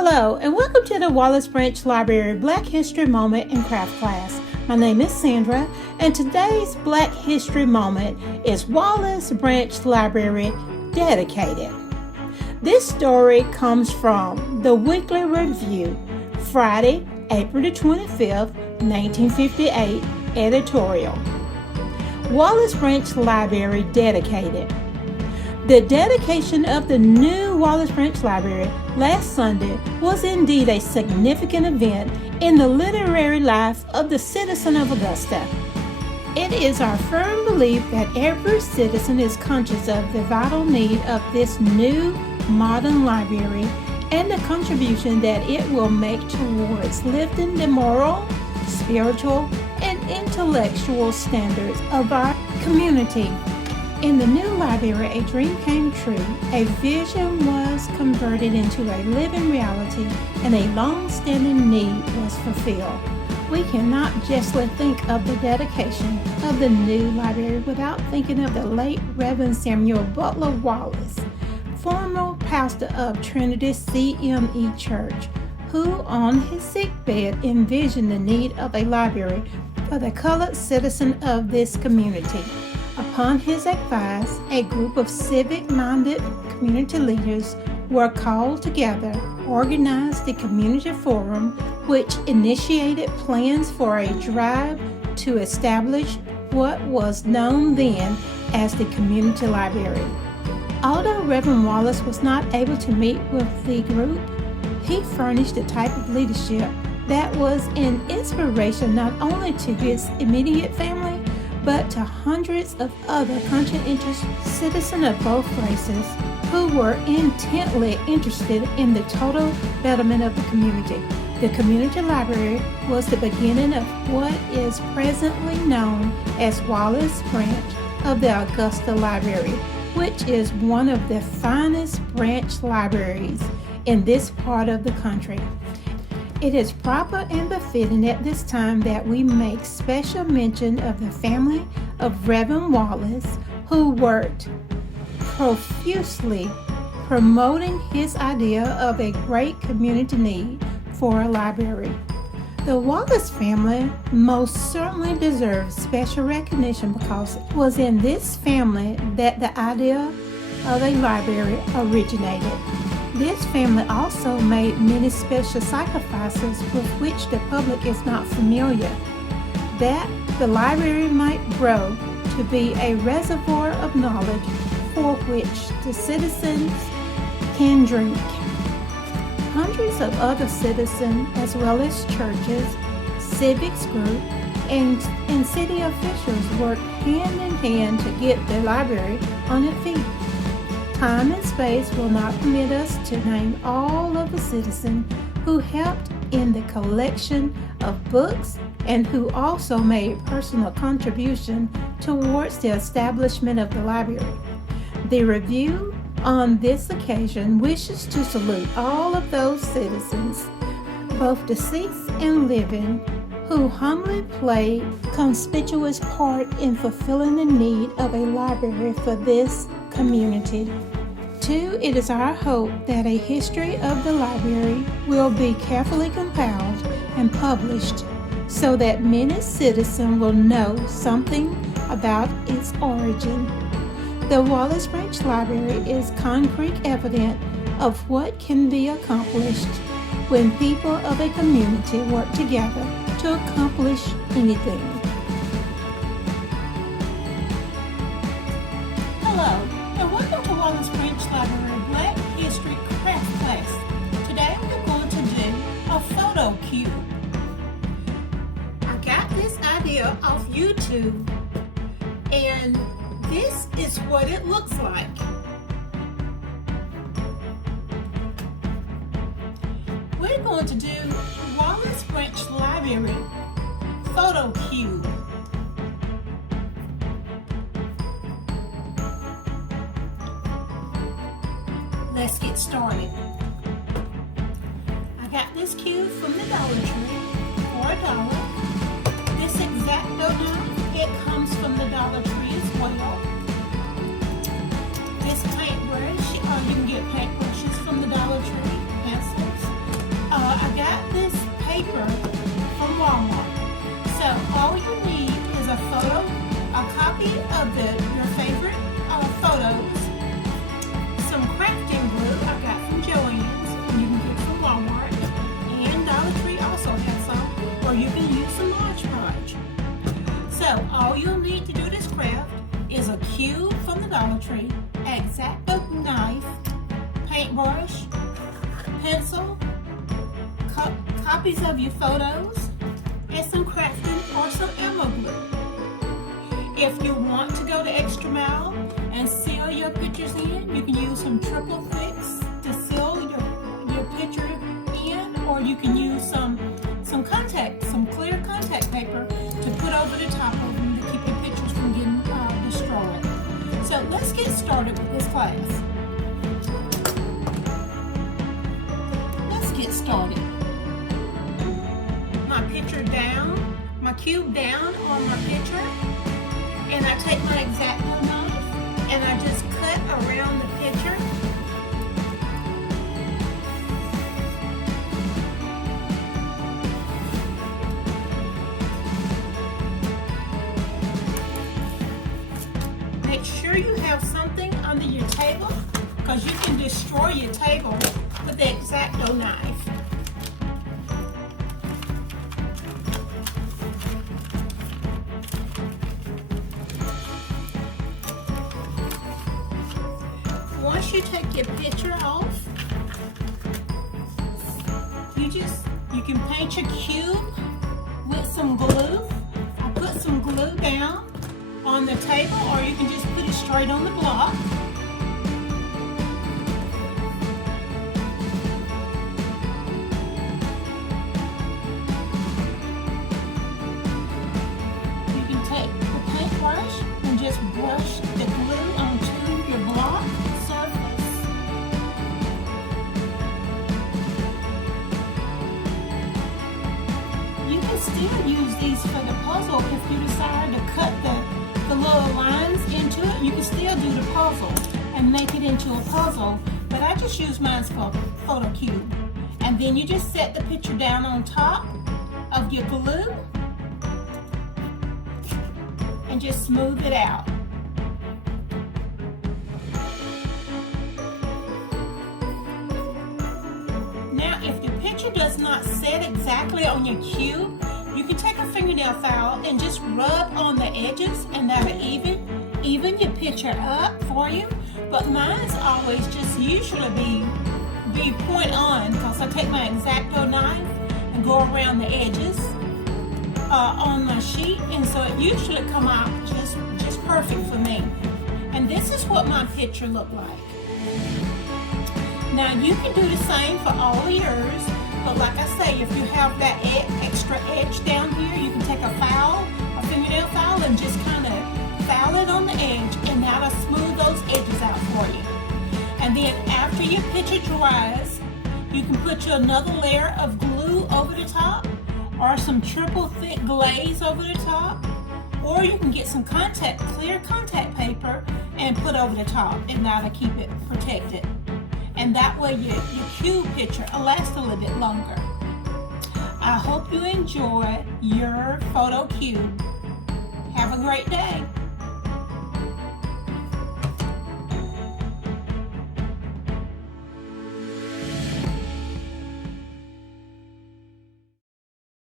Hello, and welcome to the Wallace Branch Library Black History Moment and Craft Class. My name is Sandra, and today's Black History Moment is Wallace Branch Library Dedicated. This story comes from the Weekly Review, Friday, April the 25th, 1958, editorial. Wallace Branch Library Dedicated. The dedication of the new Wallace Branch Library last Sunday was indeed a significant event in the literary life of the citizen of Augusta. It is our firm belief that every citizen is conscious of the vital need of this new modern library and the contribution that it will make towards lifting the moral, spiritual, and intellectual standards of our community. In the new library, a dream came true, a vision was converted into a living reality, and a long-standing need was fulfilled. We cannot justly think of the dedication of the new library without thinking of the late Reverend Samuel Butler Wallace, former pastor of Trinity CME Church, who on his sickbed envisioned the need of a library for the colored citizen of this community. Upon his advice, a group of civic-minded community leaders were called together, organized the community forum, which initiated plans for a drive to establish what was known then as the community library. Although Reverend Wallace was not able to meet with the group, he furnished a type of leadership that was an inspiration not only to his immediate family, but to hundreds of other conscientious citizens of both races who were intently interested in the total betterment of the community. The community library was the beginning of what is presently known as Wallace Branch of the Augusta Library, which is one of the finest branch libraries in this part of the country. It is proper and befitting at this time that we make special mention of the family of Reverend Wallace, who worked profusely promoting his idea of a great community need for a library. The Wallace family most certainly deserves special recognition because it was in this family that the idea of a library originated. This family also made many special sacrifices with which the public is not familiar, that the library might grow to be a reservoir of knowledge for which the citizens can drink. Hundreds of other citizens, as well as churches, civics group, and city officials worked hand in hand to get the library on its feet. Time and space will not permit us to name all of the citizens who helped in the collection of books and who also made personal contribution towards the establishment of the library. The review on this occasion wishes to salute all of those citizens, both deceased and living, who humbly played a conspicuous part in fulfilling the need of a library for this community. Two, it is our hope that a history of the library will be carefully compiled and published so that many citizens will know something about its origin. The Wallace Branch Library is concrete evidence of what can be accomplished when people of a community work together to accomplish anything. Hello, and welcome to Wallace Branch Library Black History Craft Class. Today we're going to do a photo cube. I got this idea off YouTube, and this is what it looks like. We're going to do Wallace Branch Library photo cube. Let's get started. I got this cube from the Dollar Tree for $1. This exacto knife, it comes from the Dollar Tree as well. This paintbrush, you can get paintbrushes from the Dollar Tree, pencils. copy of your favorite photos, some crafting glue I got from Joann's, and you can get from Walmart, and Dollar Tree also has some, or you can use some Mod Podge. So all you'll need to do this craft is a cube from the Dollar Tree, exacto knife, paintbrush, pencil, copies of your photos, and some crafting or some ammo glue. If you want to go the extra mile and seal your pictures in, you can use some triple fix to seal your picture in, or you can use some clear contact paper to put over the top of them to keep your pictures from getting destroyed. So let's get started with this class. Let's get started. My picture down, my cube down on my picture, and I take my exacto knife and I just cut around the picture. Make sure you have something under your table, because you can destroy your table with the exacto knife. Once you take your picture off, you can paint your cube with some glue. I put some glue down on the table, or you can just put it straight on the block. You can take the paintbrush and just brush the glue onto your block surface. You can still use these for the puzzle if you decide to cut the little lines into it. You can still do the puzzle and make it into a puzzle, but I just use mine for photo cube. And then you just set the picture down on top of your glue and just smooth it out. Now, if the picture does not set exactly on your cube, you can take a fingernail file and just rub on the edges, and that'll even your picture up for you. But mine's always just usually be point on, because I take my exacto knife and go around the edges on my sheet, and so it usually come out just perfect for me. And this is what my picture looked like. Now you can do the same for all of yours. But like I say, if you have that extra edge down here, you can take a fingernail file, and just kind of file it on the edge, and that'll smooth those edges out for you. And then after your picture dries, you can put another layer of glue over the top, or some triple thick glaze over the top, or you can get some clear contact paper and put over the top, and that'll keep it protected. And that way your cube picture will last a little bit longer. I hope you enjoy your photo cube. Have a great day.